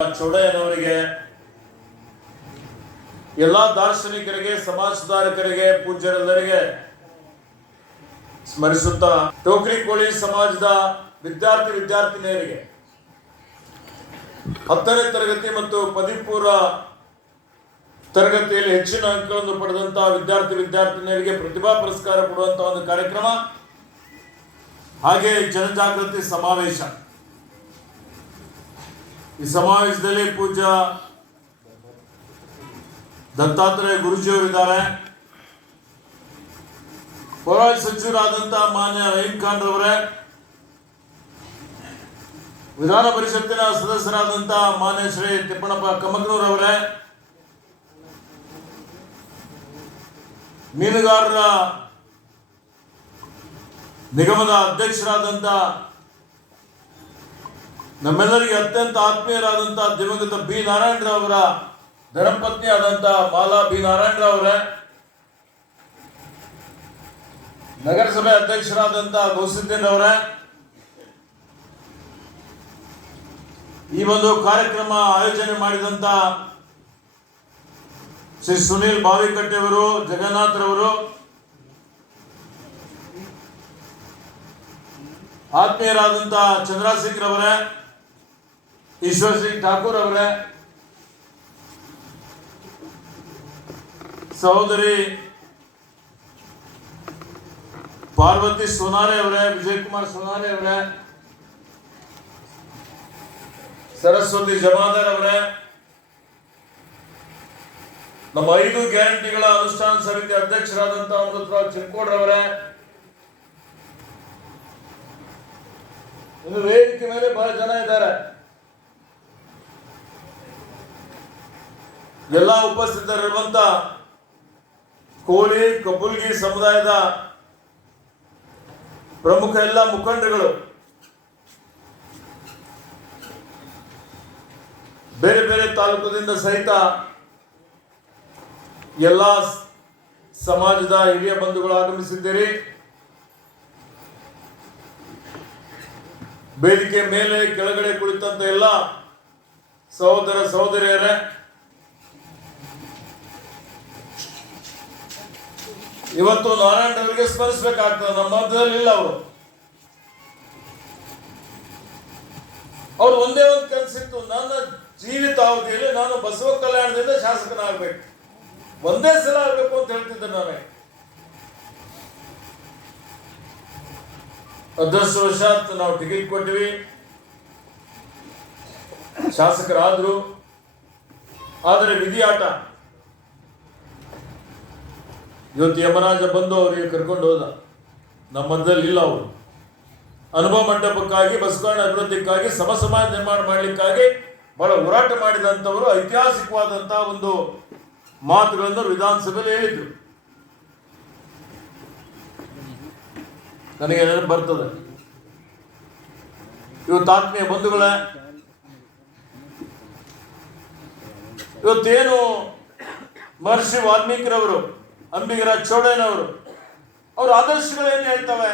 ಚೌಡಯ್ಯನವರಿಗೆ, ಎಲ್ಲಾ ದಾರ್ಶನಿಕರಿಗೆ, ಸಮಾಜ ಸುಧಾರಕರಿಗೆ, ಪೂಜ್ಯರೆಲ್ಲರಿಗೆ ಸ್ಮರಿಸುತ್ತಾ ಟೋಕ್ರಿ ಕೋಳಿ ಸಮಾಜದ ವಿದ್ಯಾರ್ಥಿನಿಯರಿಗೆ 10ನೇ ತರಗತಿ ಮತ್ತು ಪದವಿ ಪೂರ್ವ ತರಗತಿಯಲ್ಲಿ ಹೆಚ್ಚಿನ ಅಂಕಗಳನ್ನು ಪಡೆದಂತಹ ವಿದ್ಯಾರ್ಥಿನಿಯರಿಗೆ ಪ್ರತಿಭಾ ಪುರಸ್ಕಾರ ಕೊಡುವಂತಹ ಒಂದು ಕಾರ್ಯಕ್ರಮ, ಹಾಗೆ ಜನಜಾಗೃತಿ ಸಮಾವೇಶ. ಈ ಸಮಾವೇಶದಲ್ಲಿ ಪೂಜ್ಯ ದತ್ತಾತ್ರೇಯ ಗುರುಜಿಯವರಿದ್ದಾರೆ, ಪೌರಾಯುಕ್ತ ಸಚಿವರಾದಂತಹ ಮಾನ್ಯ ರಹೀಂ ಖಾನ್ ರವರೇ, ವಿಧಾನ ಪರಿಷತ್ತಿನ ಸದಸ್ಯರಾದಂತಹ ಮಾನ್ಯ ಶ್ರೀ ತಿಪ್ಪಣ್ಣಪ್ಪ ಕಮಕನೂರ್ ಅವರೇ, ಮೀನುಗಾರರ ನಿಗಮದ ಅಧ್ಯಕ್ಷರಾದಂತಹ ನಮ್ಮೆಲ್ಲರಿಗೆ ಅತ್ಯಂತ ಆತ್ಮೀಯರಾದಂತಹ ದಿವಂಗತ ಬಿ ನಾರಾಯಣರಾವ್ ಅವರ ಧರ್ಮಪತ್ನಿ ಆದಂತಹ ಮಾಲಾ ಬಿ ನಾರಾಯಣರಾವ್ ಅವರೇ, ನಗರಸಭೆ ಅಧ್ಯಕ್ಷರಾದಂತಹ ಗೌಸುದ್ದೀನ್ ಅವರೇ, ಈ ಒಂದು ಕಾರ್ಯಕ್ರಮ ಆಯೋಜನೆ ಮಾಡಿದಂತ ಶ್ರೀ ಸುನೀಲ್ ಬಾವಿಕಟ್ಟೆಯವರು, ಜಗನ್ನಾಥರವರು, ಆತ್ಮೀಯರಾದಂತಹ ಚಂದ್ರಸಿಂಗ್ ರವರೇ, ಈಶ್ವರ್ ಸಿಂಗ್ ಠಾಕೂರ್ ಅವರೇ, ಸಹೋದರಿ ಪಾರ್ವತಿ ಸೋನಾರೆ ಅವರೇ, ವಿಜಯಕುಮಾರ್ ಸೋನಾರೆ ಅವರೇ, ಸರಸ್ವತಿ ಜಮಾದಾರ್ ಅವರೇ, ನಮ್ಮ 5 ಗ್ಯಾರಂಟಿಗಳ ಅನುಷ್ಠಾನ ಸಮಿತಿ ಅಧ್ಯಕ್ಷರಾದಂತಹ ಅಮೃತರಾವ್ ಚಿಂಕೋಡ್ ಅವರೇ, ಇನ್ನು ವೇದಿಕೆ ಮೇಲೆ ಬಹಳ ಜನ ಇದ್ದಾರೆ. ಎಲ್ಲ ಉಪಸ್ಥಿತರಿರುವಂತ ಕೋಳಿ ಕಬ್ಬುಲ್ಗಿ ಸಮುದಾಯದ ಪ್ರಮುಖ ಎಲ್ಲ ಮುಖಂಡರುಗಳು, ಬೇರೆ ಬೇರೆ ತಾಲೂಕದಿಂದ ಸಹಿತ ಎಲ್ಲ ಸಮಾಜದ ಹಿರಿಯ ಬಂಧುಗಳು ಆಗಮಿಸಿದ್ದೀರಿ. ವೇದಿಕೆ ಮೇಲೆ ಕೆಳಗಡೆ ಕುಳಿತಂತ ಎಲ್ಲ ಸಹೋದರ ಸಹೋದರಿಯರೇ, ಇವತ್ತು ನಾರಾಯಣ ಅವರಿಗೆ ಸ್ಮರಿಸಬೇಕಾಗ್ತದೆ. ನಮ್ಮ ಮಧ್ಯದಲ್ಲಿ ಇಲ್ಲ ಅವ್ರು ಒಂದೇ ಒಂದು ಕನಸಿತ್ತು, ನನ್ನ ಜೀವಿತಾವಧಿಯಲ್ಲಿ ನಾನು ಬಸವ ಕಲ್ಯಾಣದಿಂದ ಶಾಸಕನಾಗಬೇಕು, ಒಂದೇ ಸಲ ಆಗಬೇಕು ಅಂತ ಹೇಳ್ತಿದ್ದೆ. ನಾನೇ ಅದೃಷ್ಟವಶಾತ್ ನಾವು ಟಿಕೆಟ್ ಕೊಟ್ಟಿವಿ, ಶಾಸಕರಾದ್ರು. ಆದರೆ ವಿಧಿಯಾಟ, ಇವತ್ತು ಯಮರಾಜ ಬಂದು ಅವರಿಗೆ ಕರ್ಕೊಂಡು ಹೋದ. ನಮ್ಮ ಮಧ್ಯದಲ್ಲಿ ಇಲ್ಲ. ಅವರು ಅನುಭವ ಮಂಟಪಕ್ಕಾಗಿ, ಬಸವಣ್ಣ ಅಭಿವೃದ್ಧಿಕ್ಕಾಗಿ, ಸಮಾಜ ನಿರ್ಮಾಣ ಮಾಡಲಿಕ್ಕಾಗಿ ಬಹಳ ಹೋರಾಟ ಮಾಡಿದಂಥವರು ಐತಿಹಾಸಿಕವಾದಂತಹ ಒಂದು ಮಾತುಗಳನ್ನು ವಿಧಾನಸಭೆಯಲ್ಲಿ ಹೇಳಿದ್ರು. ನನಗೆ ನೆನಪು ಬರ್ತದೆ. ಇವತ್ತು ಆತ್ಮೀಯ ಬಂಧುಗಳೇ, ಇವತ್ತೇನು ಮಹರ್ಷಿ ವಾಲ್ಮೀಕಿರವರು, ಅಂಬಿಗರ ಚೌಡಯ್ಯನವರು, ಅವರ ಆದರ್ಶಗಳೇನು ಹೇಳ್ತವೆ?